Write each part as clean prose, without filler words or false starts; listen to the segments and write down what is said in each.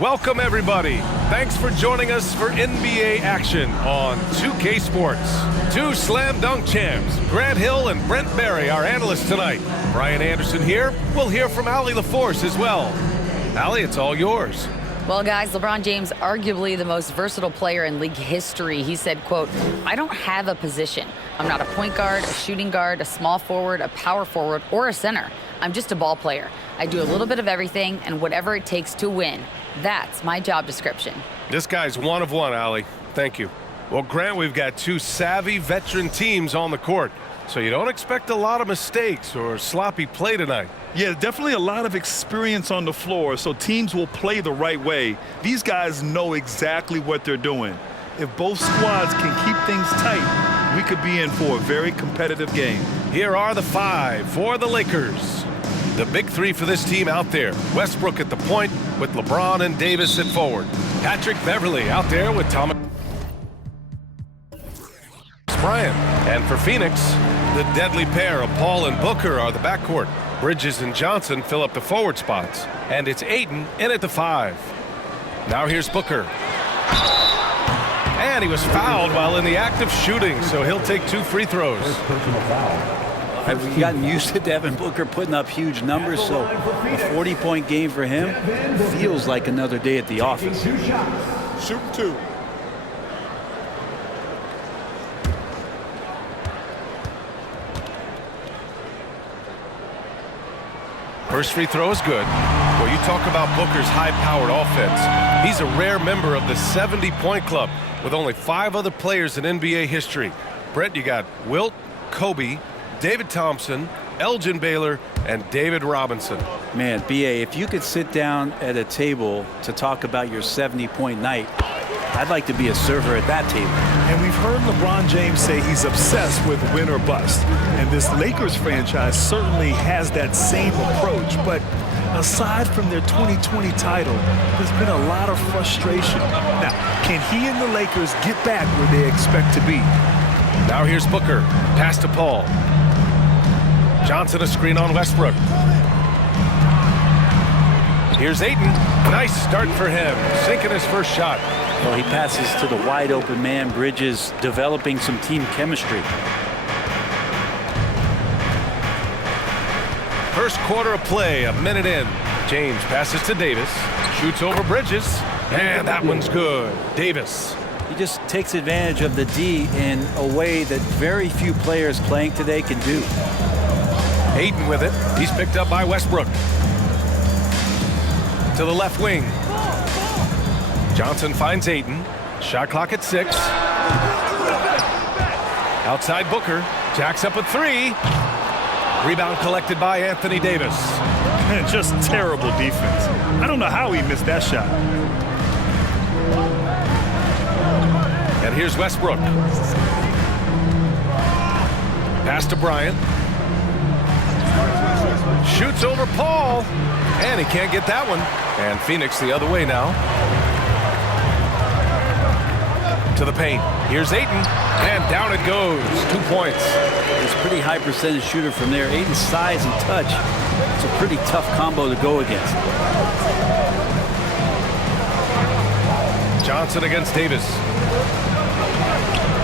Welcome, everybody. Thanks for joining us for NBA action on 2K Sports. Two slam dunk champs, Grant Hill and Brent Barry, our analysts tonight. Brian Anderson here. We'll hear from Allie LaForce as well. Allie, it's all yours. Well, guys, LeBron James, arguably the most versatile player in league history. He said, quote, "I don't have a position. I'm not a point guard, a shooting guard, a small forward, a power forward, or a center. I'm just a ball player. I do a little bit of everything and whatever it takes to win. That's my job description." This guy's one of one, Allie. Thank you. Well, Grant, we've got two savvy veteran teams on the court, so you don't expect a lot of mistakes or sloppy play tonight. Yeah, definitely a lot of experience on the floor, so teams will play the right way. These guys know exactly what they're doing. If both squads can keep things tight, we could be in for a very competitive game. Here are the five for the Lakers. The big three for this team out there. Westbrook at the point with LeBron and Davis at forward. Patrick Beverley out there with Thomas Bryant. And for Phoenix, the deadly pair of Paul and Booker are the backcourt. Bridges and Johnson fill up the forward spots. And it's Ayton in at the 5. Now here's Booker. And he was fouled while in the act of shooting, so he'll take 2 free throws. I've gotten used to Devin Booker putting up huge numbers, so a 40-point game for him feels like another day at the office. Shoot 2. First free throw is good. Well, you talk about Booker's high-powered offense. He's a rare member of the 70-point club with only 5 other players in NBA history. Brett, you got Wilt, Kobe, David Thompson, Elgin Baylor, and David Robinson. Man, B.A., if you could sit down at a table to talk about your 70-point night, I'd like to be a server at that table. And we've heard LeBron James say he's obsessed with win or bust. And this Lakers franchise certainly has that same approach. But aside from their 2020 title, there's been a lot of frustration. Now, can he and the Lakers get back where they expect to be? Now here's Booker. Pass to Paul. Johnson a screen on Westbrook. Here's Ayton. Nice start for him. Sinking his first shot. Well, he passes to the wide open man. Bridges developing some team chemistry. First quarter of play, a minute in. James passes to Davis. Shoots over Bridges. And that one's good. Davis. He just takes advantage of the D in a way that very few players playing today can do. Ayton with it. He's picked up by Westbrook. To the left wing. Johnson finds Ayton. Shot clock at 6. Outside Booker. Jacks up a 3. Rebound collected by Anthony Davis. Just terrible defense. I don't know how he missed that shot. And here's Westbrook. Pass to Bryant. Shoots over Paul. And he can't get that one. And Phoenix the other way now. To the paint. Here's Ayton. And down it goes. 2 points. He's a pretty high percentage shooter from there. Ayton's size and touch. It's a pretty tough combo to go against. Johnson against Davis.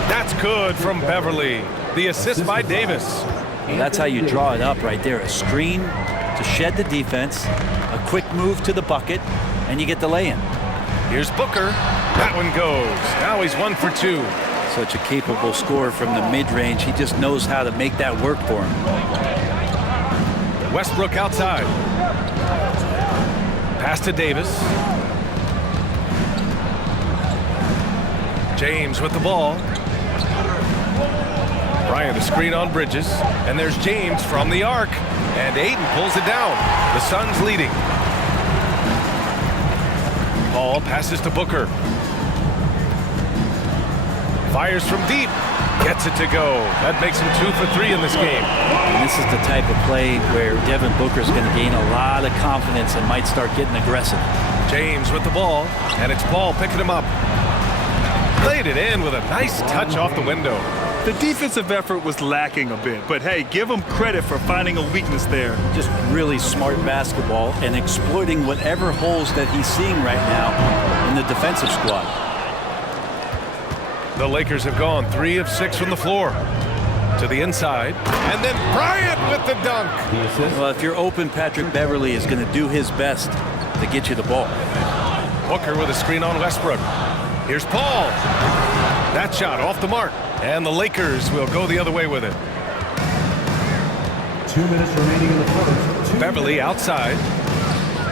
That's good from Beverley. The assist by Davis. Well, that's how you draw it up right there. A screen to shed the defense, a quick move to the bucket, and you get the lay-in. Here's Booker. That one goes. Now he's 1 for 2. Such a capable scorer from the mid-range. He just knows how to make that work for him. Westbrook outside. Pass to Davis. James with the ball. Bryant a screen on Bridges. And there's James from the arc. And Ayton pulls it down. The Suns leading. Paul passes to Booker. Fires from deep. Gets it to go. That makes him 2 for 3 in this game. And this is the type of play where Devin Booker's going to gain a lot of confidence and might start getting aggressive. James with the ball. And it's Paul picking him up. Played it in with a nice touch off the window. The defensive effort was lacking a bit, but hey, give him credit for finding a weakness there. Just really smart basketball and exploiting whatever holes that he's seeing right now in the defensive squad. The Lakers have gone 3 of 6 from the floor. To the inside, and then Bryant with the dunk. Well, if you're open, Patrick Beverly is going to do his best to get you the ball. Booker with a screen on Westbrook. Here's Paul. That shot off the mark, and the Lakers will go the other way with it. 2 minutes remaining in the first. Beverly outside.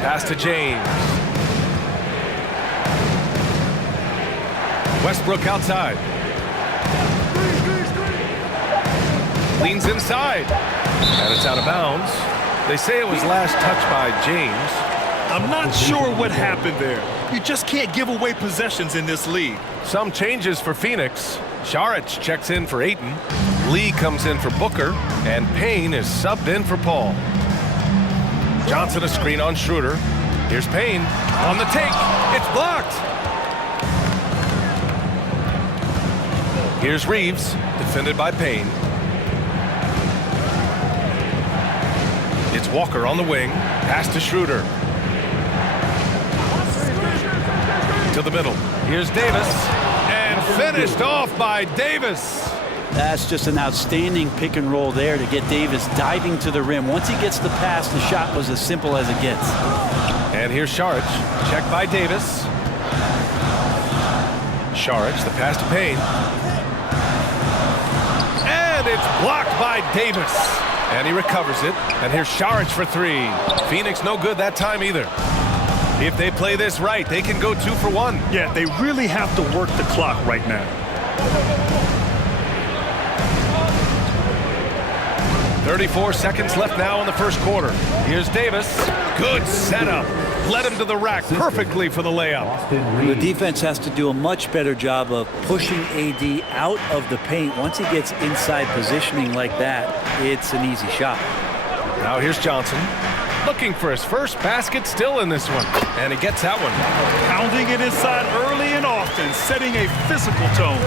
Pass to James. Westbrook outside. Leans inside. And it's out of bounds. They say it was last touched by James. I'm not sure what happened there. You just can't give away possessions in this league. Some changes for Phoenix. Saric checks in for Ayton. Lee comes in for Booker. And Payne is subbed in for Paul. Johnson a screen on Schroeder. Here's Payne on the take. It's blocked. Here's Reeves, defended by Payne. It's Walker on the wing. Pass to Schroeder. To the middle. Here's Davis. And finished off by Davis. That's just an outstanding pick and roll there to get Davis diving to the rim. Once he gets the pass, the shot was as simple as it gets. And here's Saric. Check by Davis. Saric, the pass to Payne. And it's blocked by Davis. And he recovers it. And here's Saric for 3. Phoenix no good that time either. If they play this right, they can go 2 for 1. Yeah, they really have to work the clock right now. 34 seconds left now in the first quarter. Here's Davis. Good setup. Led him to the rack perfectly for the layup. The defense has to do a much better job of pushing AD out of the paint. Once he gets inside positioning like that, it's an easy shot. Now here's Johnson. Looking for his first basket still in this one. And he gets that one. Pounding it inside early and often, setting a physical tone.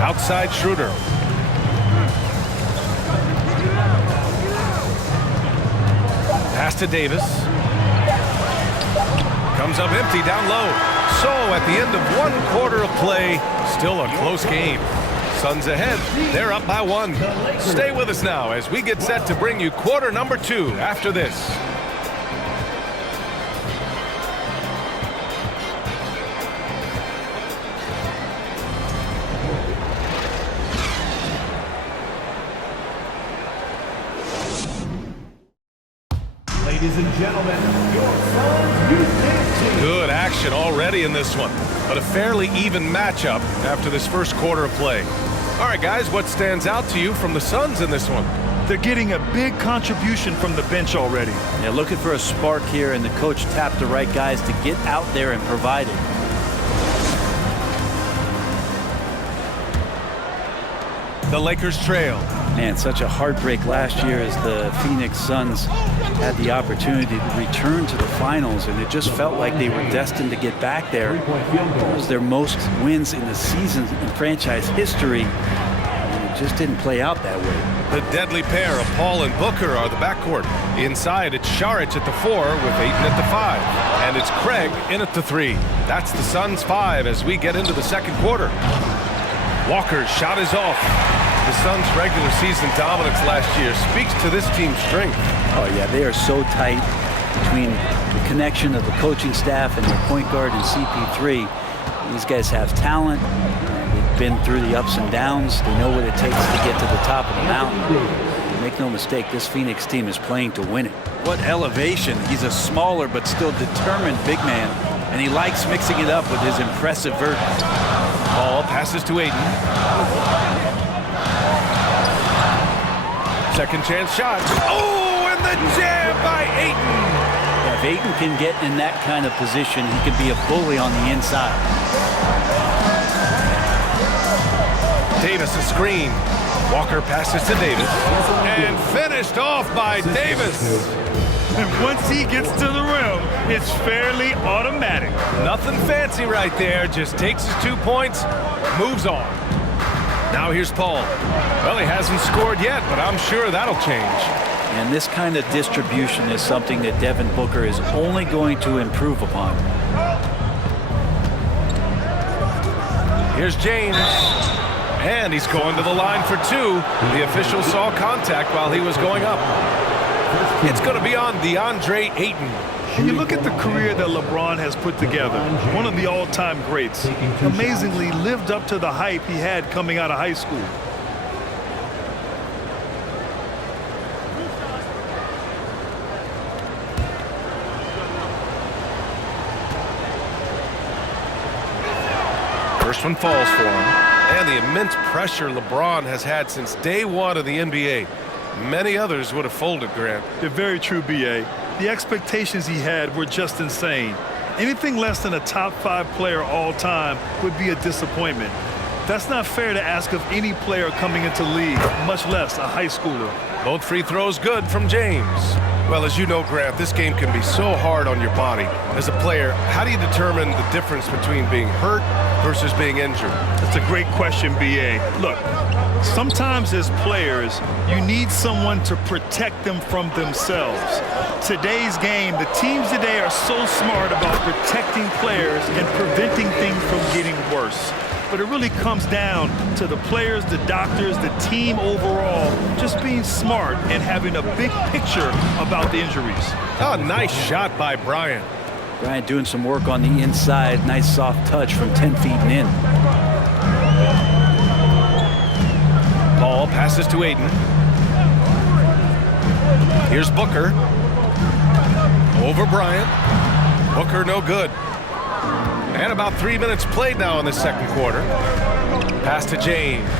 Outside Schroeder. Pass to Davis. Comes up empty down low. So at the end of 1 quarter of play, still a close game. Suns ahead. They're up by 1. Stay with us now as we get set to bring you quarter number 2 after this. Ladies and gentlemen, your Suns Youth Team. Good action already in this one, but a fairly even matchup after this first quarter of play. All right, guys, what stands out to you from the Suns in this one? They're getting a big contribution from the bench already. Yeah, looking for a spark here, and the coach tapped the right guys to get out there and provide it. The Lakers trail. Man, such a heartbreak last year as the Phoenix Suns had the opportunity to return to the finals, and it just felt like they were destined to get back there. It was their most wins in the season in franchise history, and it just didn't play out that way. The deadly pair of Paul and Booker are the backcourt. Inside, it's Saric at the 4 with Ayton at the 5. And it's Craig in at the 3. That's the Suns' 5 as we get into the second quarter. Walker's shot is off. The Suns' regular season dominance last year speaks to this team's strength. Oh, yeah, they are so tight between the connection of the coaching staff and their point guard and CP3. These guys have talent. They've been through the ups and downs. They know what it takes to get to the top of the mountain. Make no mistake, this Phoenix team is playing to win it. What elevation. He's a smaller but still determined big man, and he likes mixing it up with his impressive vert. Paul passes to Ayton. Second chance shot. Oh, and the jam by Ayton. Yeah, if Ayton can get in that kind of position, he can be a bully on the inside. Davis a screen. Walker passes to Davis. And finished off by Davis. And once he gets to the rim, it's fairly automatic. Nothing fancy right there. Just takes his 2 points, moves on. Now here's Paul. Well, he hasn't scored yet, but I'm sure that'll change. And this kind of distribution is something that Devin Booker is only going to improve upon. Here's James. And he's going to the line for 2. The official saw contact while he was going up. It's going to be on DeAndre Ayton. And you look at the career that LeBron has put together, one of the all-time greats. Amazingly lived up to the hype he had coming out of high school. First one falls for him. And the immense pressure LeBron has had since day one of the NBA. Many others would have folded, Grant. They're very true, B.A. The expectations he had were just insane. Anything less than a top 5 player all time would be a disappointment. That's not fair to ask of any player coming into league, much less a high schooler. Both free throws good from James. Well, as you know, Grant, this game can be so hard on your body. As a player, how do you determine the difference between being hurt versus being injured? That's a great question, B.A. Look, sometimes as players, you need someone to protect them from themselves. Today's game, the teams today are so smart about protecting players and preventing things from getting worse. But it really comes down to the players, the doctors, the team overall, just being smart and having a big picture about the injuries. Oh, nice shot by Bryant. Bryant doing some work on the inside. Nice soft touch from 10 feet and in. Ball passes to Ayton. Here's Booker. Over Bryant. Booker no good. And about 3 minutes played now in the second quarter. Pass to James.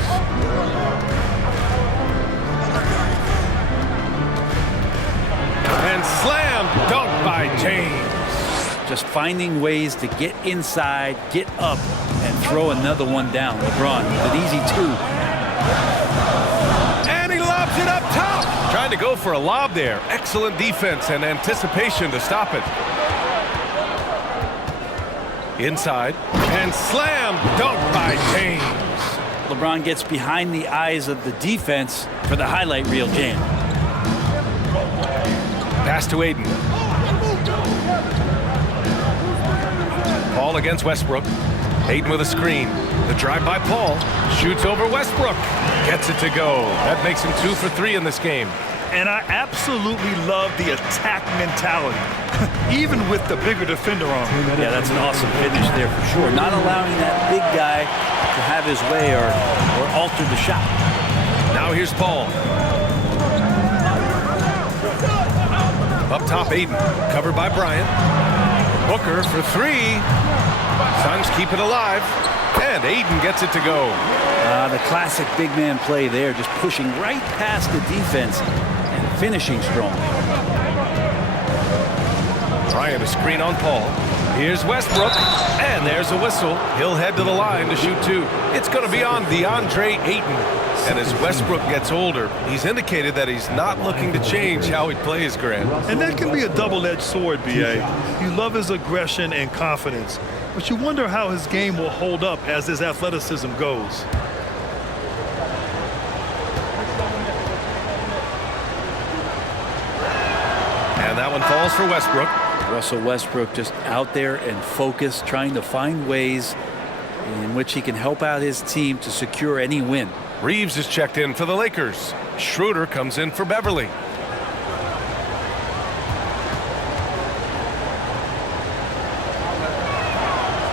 And slam dunk by James. Just finding ways to get inside, get up, and throw another one down. LeBron with an easy 2. And he lobs it up top. Trying to go for a lob there. Excellent defense and anticipation to stop it. Inside, and slam dunk by James. LeBron gets behind the eyes of the defense for the highlight reel jam. Pass to Ayton. Paul against Westbrook. Ayton with a screen. The drive by Paul. Shoots over Westbrook. Gets it to go. That makes him 2 for 3 in this game. And I absolutely love the attack mentality, even with the bigger defender on. Yeah, that's an awesome finish there for sure. Not allowing that big guy to have his way or alter the shot. Now here's Paul. Up top, Ayton. Covered by Bryant. Booker for 3. Suns keep it alive. And Ayton gets it to go. The classic big man play there, just pushing right past the defense and finishing strong. Bryant a screen on Paul. Here's Westbrook. And there's a whistle. He'll head to the line to shoot 2. It's going to be on DeAndre Ayton. And as Westbrook gets older, he's indicated that he's not looking to change how he plays, Grant. And that can be a double-edged sword, B.A. You love his aggression and confidence, but you wonder how his game will hold up as his athleticism goes. And that one falls for Westbrook. Russell Westbrook just out there and focused, trying to find ways in which he can help out his team to secure any win. Reeves is checked in for the Lakers. Schroeder comes in for Beverly.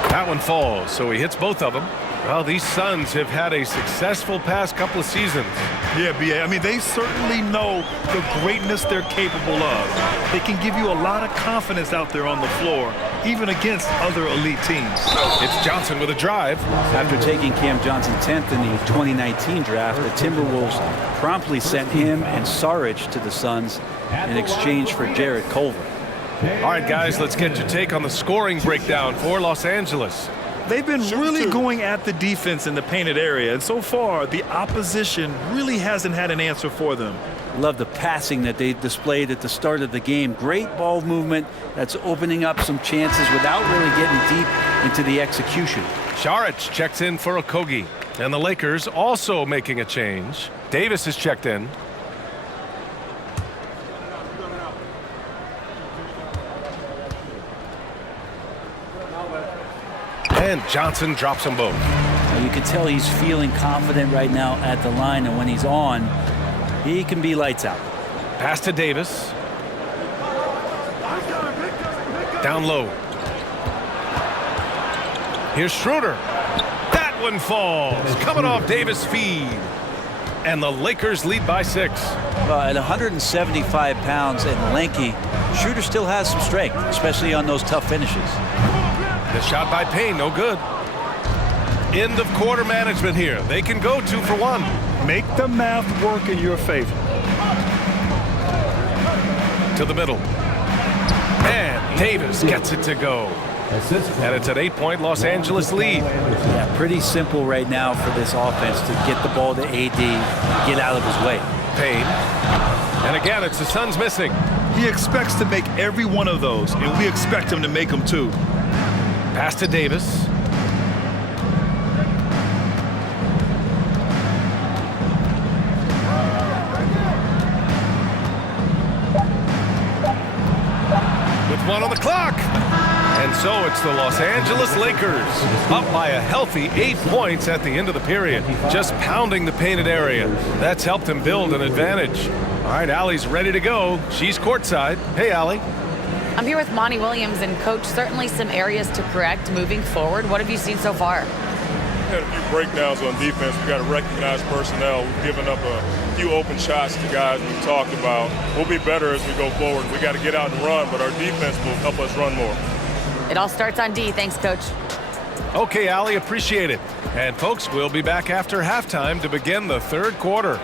That one falls, so he hits both of them. Well, these Suns have had a successful past couple of seasons. Yeah, B.A. I mean, they certainly know the greatness they're capable of. They can give you a lot of confidence out there on the floor, even against other elite teams. It's Johnson with a drive. After taking Cam Johnson 10th in the 2019 draft, the Timberwolves promptly sent him and Saric to the Suns in exchange for Jarrett Culver. All right, guys, let's get your take on the scoring breakdown for Los Angeles. They've been really going at the defense in the painted area, and so far the opposition really hasn't had an answer for them. Love the passing that they displayed at the start of the game. Great ball movement that's opening up some chances without really getting deep into the execution. Saric checks in for Okogie. And the Lakers also making a change. Davis is checked in. And Johnson drops them both. You can tell he's feeling confident right now at the line, and when he's on, he can be lights out. Pass to Davis. Down low. Here's Schroeder. That one falls. Coming off Davis' feed. And the Lakers lead by 6. At 175 pounds and lanky, Schroeder still has some strength, especially on those tough finishes. The shot by Payne, no good. End of quarter management here. They can go 2 for 1. Make the math work in your favor. To the middle. And Davis gets it to go. And it's an 8-point Los Angeles lead. Yeah, pretty simple right now for this offense to get the ball to AD, get out of his way. Payne. And again, it's the Suns missing. He expects to make every one of those, and we expect him to make them too. Pass to Davis. With 1 on the clock. And so it's the Los Angeles Lakers up by a healthy 8 points at the end of the period. Just pounding the painted area. That's helped him build an advantage. All right, Allie's ready to go. She's courtside. Hey, Allie. I'm here with Monty Williams, and Coach, certainly some areas to correct moving forward. What have you seen so far? We had a few breakdowns on defense. We got to recognize personnel. We've given up a few open shots to guys we've talked about. We'll be better as we go forward. We got to get out and run, but our defense will help us run more. It all starts on D. Thanks, Coach. Okay, Allie, appreciate it. And folks, we'll be back after halftime to begin the third quarter.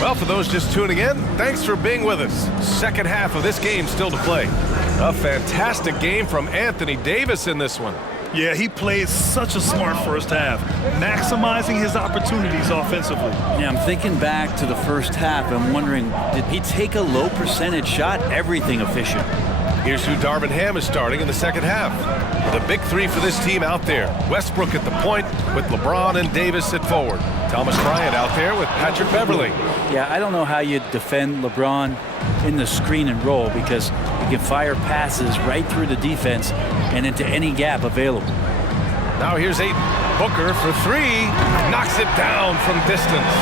Well, for those just tuning in, thanks for being with us. Second half of this game still to play. A fantastic game from Anthony Davis in this one. Yeah, he played such a smart first half, maximizing his opportunities offensively. Yeah, I'm thinking back to the first half. I'm wondering, did he take a low percentage shot? Everything efficient. Here's who Darvin Ham is starting in the second half. The big 3 for this team out there. Westbrook at the point with LeBron and Davis at forward. Thomas Bryant out there with Patrick Beverly. Yeah, I don't know how you defend LeBron in the screen and roll, because he can fire passes right through the defense and into any gap available. Now here's Ayton. Booker for 3. Knocks it down from distance.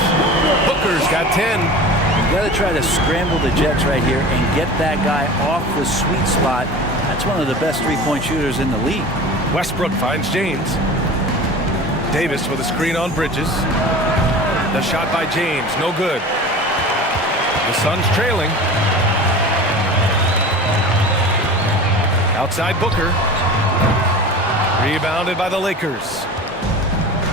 Booker's got 10. You got to try to scramble the Jets right here and get that guy off the sweet spot. That's one of the best three-point shooters in the league. Westbrook finds James. Davis with a screen on Bridges. The shot by James, no good. The Suns trailing. Outside Booker. Rebounded by the Lakers.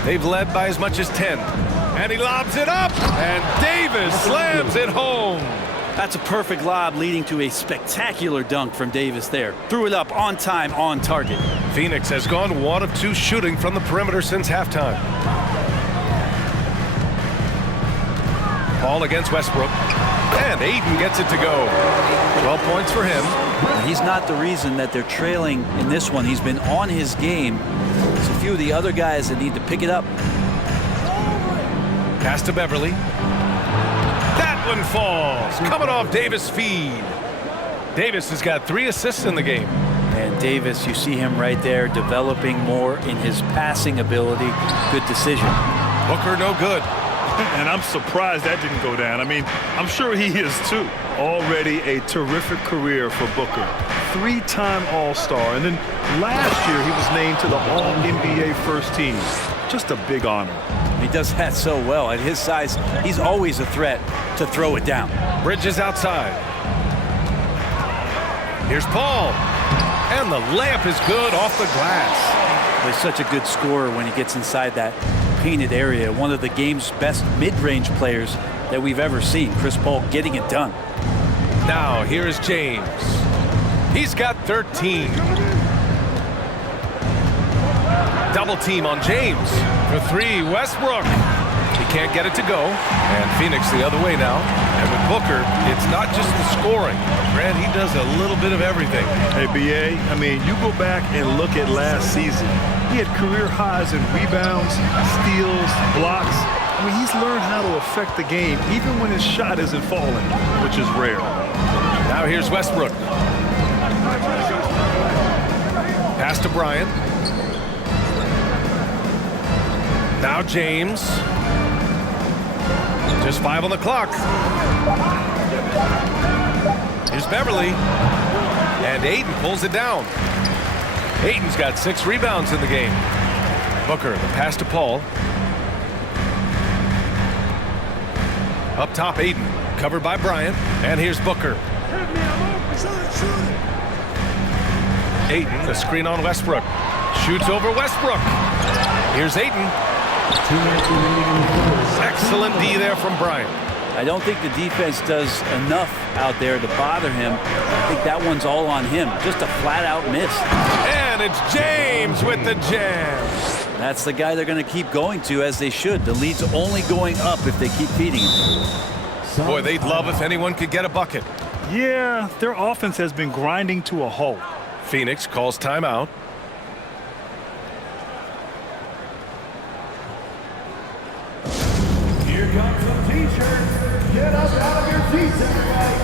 They've led by as much as 10. And he lobs it up, and Davis slams it home. That's a perfect lob leading to a spectacular dunk from Davis there. Threw it up on time, on target. Phoenix has gone 1 of 2 shooting from the perimeter since halftime. Ball against Westbrook. And Ayton gets it to go. 12 points for him. He's not the reason that they're trailing in this one. He's been on his game. There's a few of the other guys that need to pick it up. Pass to Beverly. That one falls. Coming off Davis' feed. Davis has got 3 assists in the game. And Davis, you see him right there developing more in his passing ability. Good decision. Booker no good. And I'm surprised that didn't go down. I mean, I'm sure he is too. Already a terrific career for Booker. 3-time All-Star. And then last year he was named to the All-NBA first team. Just a big honor. He does that so well. At his size, he's always a threat to throw it down. Bridges outside. Here's Paul. And the layup is good off the glass. He's such a good scorer when he gets inside that painted area. One of the game's best mid-range players that we've ever seen. Chris Paul getting it done. Now here is James. He's got 13. Double team on James. For 3, Westbrook. He can't get it to go. And Phoenix the other way now. And with Booker, it's not just the scoring. Grant, he does a little bit of everything. Hey, B.A., I mean, you go back and look at last season. He had career highs in rebounds, steals, blocks. I mean, he's learned how to affect the game even when his shot isn't falling, which is rare. Now here's Westbrook. Pass to Bryant. Now James. Just 5 on the clock. Here's Beverly. And Ayton pulls it down. Ayton's got 6 rebounds in the game. Booker, the pass to Paul. Up top, Ayton. Covered by Bryant. And here's Booker. Ayton, the screen on Westbrook. Shoots over Westbrook. Here's Ayton. Excellent D there from Bryant. I don't think the defense does enough out there to bother him. I think that one's all on him. Just a flat-out miss. And it's James with the jam. That's the guy they're going to keep going to, as they should. The lead's only going up if they keep feeding him. Boy, they'd love if anyone could get a bucket. Yeah, their offense has been grinding to a halt. Phoenix calls timeout. Here comes some t-shirts. Get up out of your seats, everybody.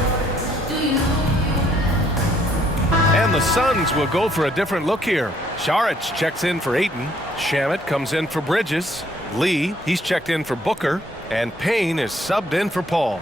And the Suns will go for a different look here. Saric checks in for Ayton. Shamet comes in for Bridges. Lee, he's checked in for Booker. And Payne is subbed in for Paul.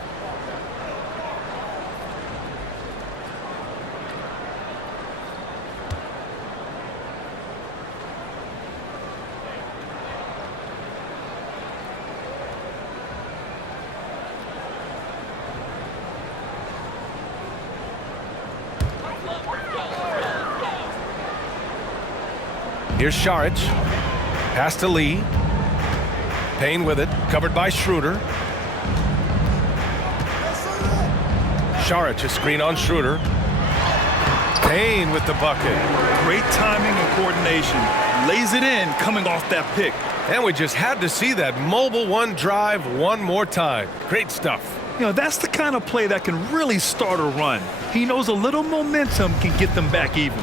Here's Saric. Pass to Lee. Payne with it. Covered by Schroeder. Saric, a screen on Schroeder. Payne with the bucket. Great timing and coordination. Lays it in coming off that pick. And we just had to see that mobile one drive one more time. Great stuff. You know, that's the kind of play that can really start a run. He knows a little momentum can get them back even.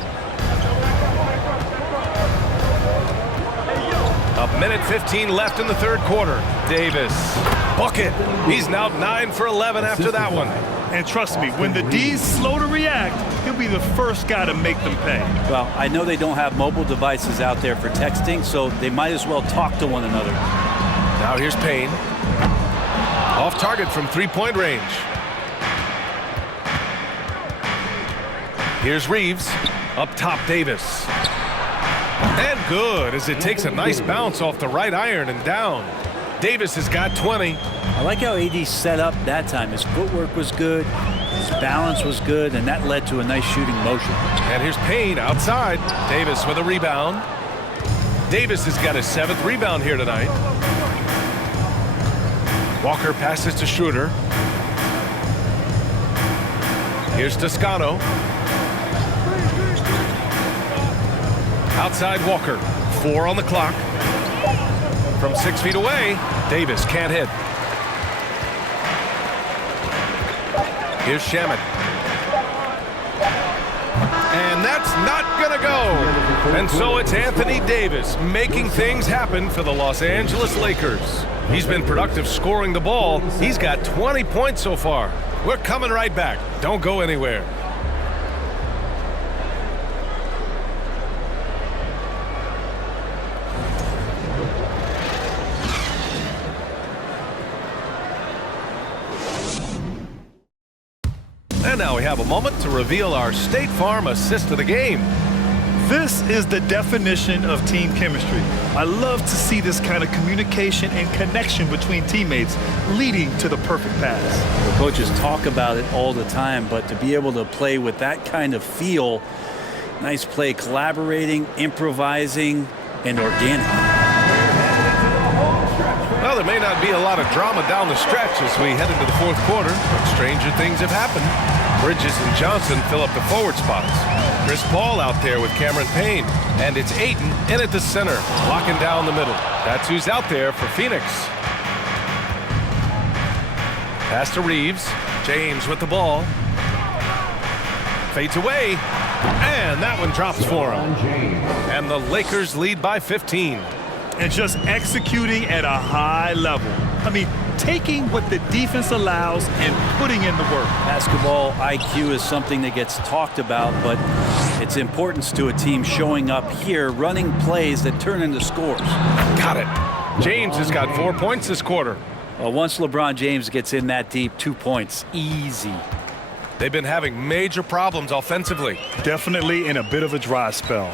A minute 15 left in the third quarter. Davis. Bucket. He's now 9 for 11 after that one. And trust me, when the D's slow to react, he'll be the first guy to make them pay. Well, I know they don't have mobile devices out there for texting, so they might as well talk to one another. Now here's Payne. Off target from three-point range. Here's Reeves. Up top, Davis. And good, as it takes a nice bounce off the right iron and down. Davis has got 20. I like how AD set up that time. His footwork was good, his balance was good, and that led to a nice shooting motion. And here's Payne outside. Davis with a rebound. Davis has got his 7th rebound here tonight. Walker passes to Schroeder. Here's Toscano. Outside Walker. 4 on the clock. From 6 feet away, Davis can't hit. Here's Shamet. And that's not going to go. And so it's Anthony Davis making things happen for the Los Angeles Lakers. He's been productive scoring the ball. He's got 20 points so far. We're coming right back. Don't go anywhere. now we have a moment to reveal our State Farm assist of the game. This is the definition of team chemistry. I love to see this kind of communication and connection between teammates leading to the perfect pass. The coaches talk about it all the time, but to be able to play with that kind of feel, nice play, collaborating, improvising, and organic. Well, there may not be a lot of drama down the stretch as we head into the fourth quarter, but stranger things have happened. Bridges and Johnson fill up the forward spots. Chris Paul out there with Cameron Payne. And it's Ayton in at the center, locking down the middle. That's who's out there for Phoenix. Pass to Reeves. James with the ball. Fades away. And that one drops for him. And the Lakers lead by 15. And just executing at a high level. I mean, taking what the defense allows and putting in the work. Basketball IQ is something that gets talked about, but its importance to a team showing up here, running plays that turn into scores. Got it. James has got 4 points this quarter. Well, once LeBron James gets in that deep, 2 points, easy. They've been having major problems offensively. Definitely in a bit of a dry spell.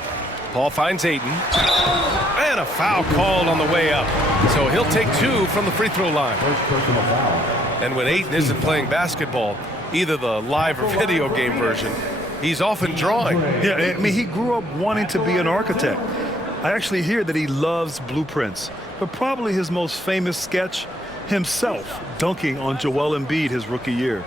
Paul finds Ayton. And a foul called on the way up. So he'll take 2 from the free throw line. And when Ayton isn't playing basketball, either the live or video game version, he's often drawing. Yeah, I mean, he grew up wanting to be an architect. I actually hear that he loves blueprints. But probably his most famous sketch, himself dunking on Joel Embiid his rookie year.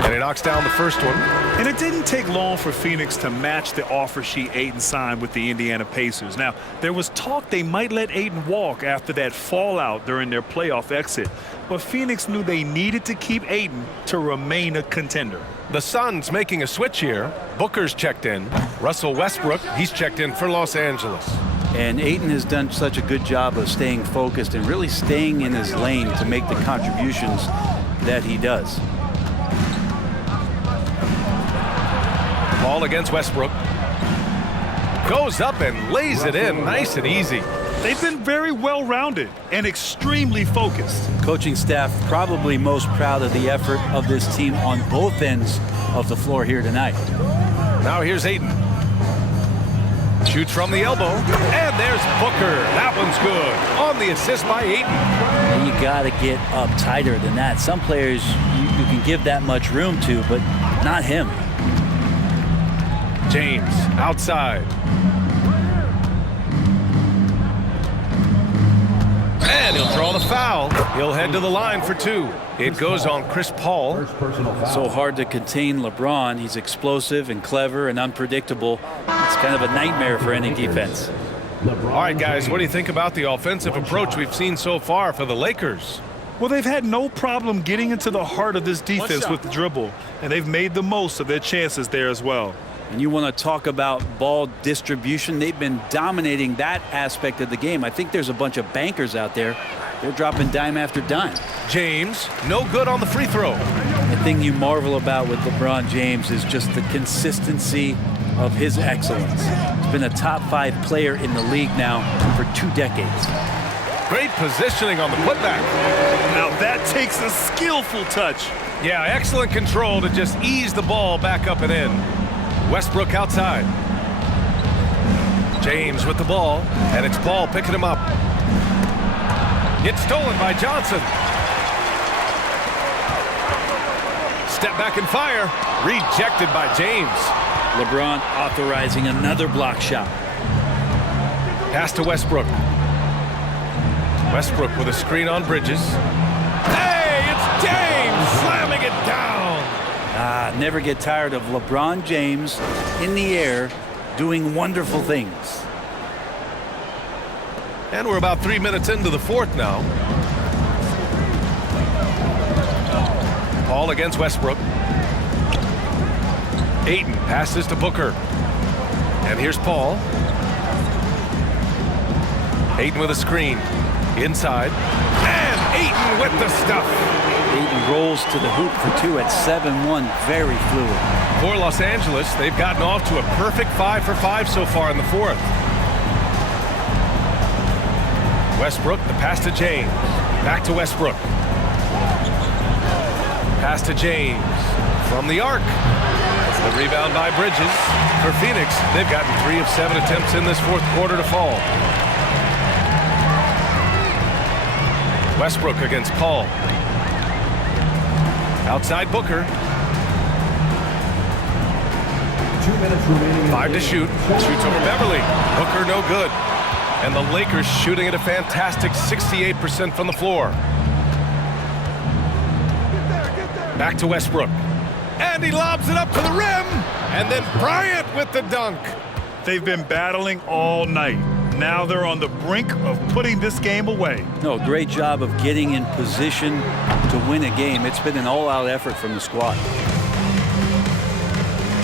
And he knocks down the first one. And it didn't take long for Phoenix to match the offer sheet Ayton signed with the Indiana Pacers. Now, there was talk they might let Ayton walk after that fallout during their playoff exit. But Phoenix knew they needed to keep Ayton to remain a contender. The Suns making a switch here. Booker's checked in. Russell Westbrook, he's checked in for Los Angeles. And Ayton has done such a good job of staying focused and really staying in his lane to make the contributions that he does. Ball against Westbrook. Goes up and lays it in nice and easy. They've been very well-rounded and extremely focused. Coaching staff probably most proud of the effort of this team on both ends of the floor here tonight. Now here's Ayton. Shoots from the elbow. And there's Booker. That one's good. On the assist by Ayton. And you got to get up tighter than that. Some players you can give that much room to, but not him. James outside. And he'll draw the foul. He'll head to the line for 2. It goes on Chris Paul. So hard to contain LeBron. He's explosive and clever and unpredictable. It's kind of a nightmare for any defense. All right, guys, what do you think about the offensive approach we've seen so far for the Lakers? Well, they've had no problem getting into the heart of this defense with the dribble, and they've made the most of their chances there as well. And you want to talk about ball distribution. They've been dominating that aspect of the game. I think there's a bunch of bankers out there. They're dropping dime after dime. James, no good on the free throw. The thing you marvel about with LeBron James is just the consistency of his excellence. He's been a top 5 player in the league now for 2 decades. Great positioning on the putback. Now that takes a skillful touch. Yeah, excellent control to just ease the ball back up and in. Westbrook outside. James with the ball, and it's Paul picking him up. It's stolen by Johnson. Step back and fire. Rejected by James. LeBron authorizing another block shot. Pass to Westbrook. Westbrook with a screen on Bridges. Hey, it's James slamming it down. Never get tired of LeBron James in the air doing wonderful things. And we're about 3 minutes into the fourth now. Paul against Westbrook. Ayton passes to Booker. And here's Paul. Ayton with a screen. Inside. And Ayton with the stuff. Ayton rolls to the hoop for 2 at 7-1. Very fluid. For Los Angeles, they've gotten off to a perfect 5 for 5 so far in the fourth. Westbrook, the pass to James. Back to Westbrook. Pass to James from the arc. The rebound by Bridges. For Phoenix, they've gotten 3 of 7 attempts in this fourth quarter to fall. Westbrook against Paul. Outside Booker. 2 minutes remaining. 5 to shoot. Shoots over Beverly. Booker no good. And the Lakers shooting at a fantastic 68% from the floor. Back to Westbrook. And he lobs it up to the rim. And then Bryant with the dunk. They've been battling all night. Now they're on the brink of putting this game away. No, great job of getting in position to win a game. It's been an all-out effort from the squad.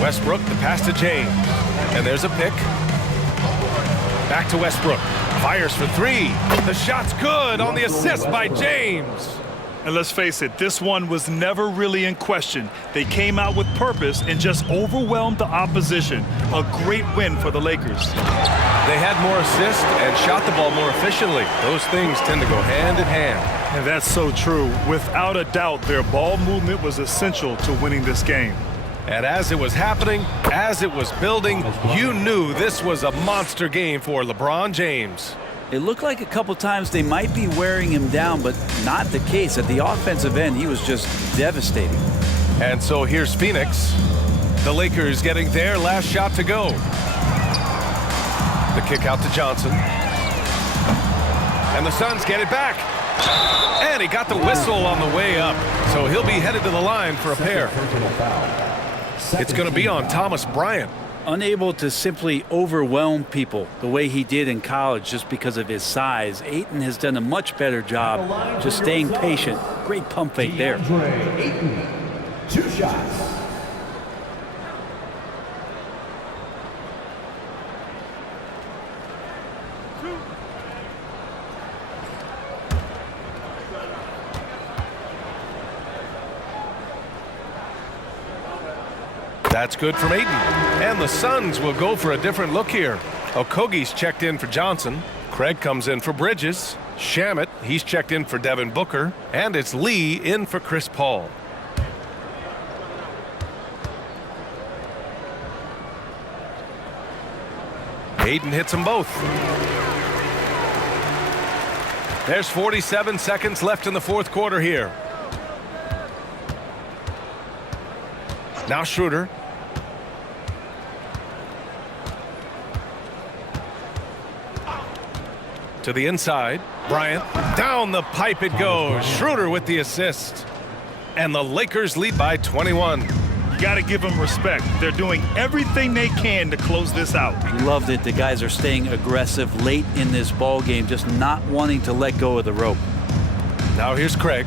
Westbrook, the pass to James. And there's a pick. Back to Westbrook. Fires for 3. The shot's good on the assist by James. And let's face it, this one was never really in question. They came out with purpose and just overwhelmed the opposition. A great win for the Lakers. They had more assists and shot the ball more efficiently. Those things tend to go hand in hand. And that's so true. Without a doubt, their ball movement was essential to winning this game. And as it was happening, as it was building, you knew this was a monster game for LeBron James. It looked like a couple times they might be wearing him down, but not the case. At the offensive end, he was just devastating. And so here's Phoenix. The Lakers getting their last shot to go. The kick out to Johnson. And the Suns get it back. And he got the whistle on the way up. So he'll be headed to the line for a pair. It's going to be on Thomas Bryant. Unable to simply overwhelm people the way he did in college just because of his size, Ayton has done a much better job just staying patient. Great pump fake there. Ayton, 2 shots. That's good from Ayton. And the Suns will go for a different look here. Okogie's checked in for Johnson. Craig comes in for Bridges. Shamet, he's checked in for Devin Booker. And it's Lee in for Chris Paul. Ayton hits them both. There's 47 seconds left in the fourth quarter here. Now Schroeder. To the inside. Bryant. Down the pipe it goes. Schroeder with the assist. And the Lakers lead by 21. You got to give them respect. They're doing everything they can to close this out. Loved it. The guys are staying aggressive late in this ball game, just not wanting to let go of the rope. Now here's Craig.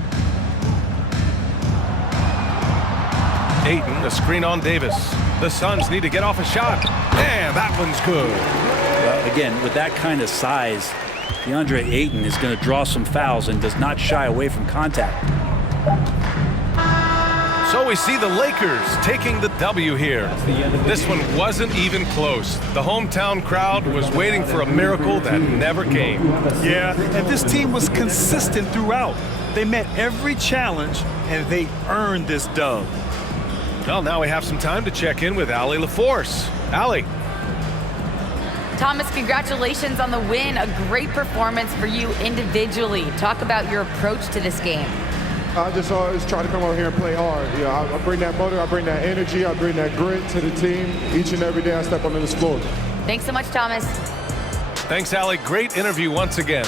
Ayton, a screen on Davis. The Suns need to get off a shot. And that one's good. Well, again, with that kind of size, DeAndre Ayton is going to draw some fouls and does not shy away from contact. So we see the Lakers taking the W here. This one wasn't even close. The hometown crowd was waiting for a miracle that never came. Yeah, and this team was consistent throughout. They met every challenge, and they earned this dub. Well, now we have some time to check in with Allie LaForce. Allie. Thomas, congratulations on the win. A great performance for you individually. Talk about your approach to this game. I just always try to come out here and play hard. You know, I bring that motor, I bring that energy, I bring that grit to the team each and every day I step onto this floor. Thanks so much, Thomas. Thanks, Allie. Great interview once again.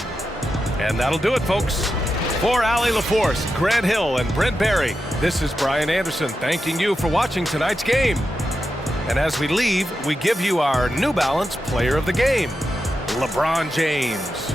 And that'll do it, folks. For Allie LaForce, Grant Hill, and Brent Barry, this is Brian Anderson thanking you for watching tonight's game. And as we leave, we give you our New Balance Player of the Game, LeBron James.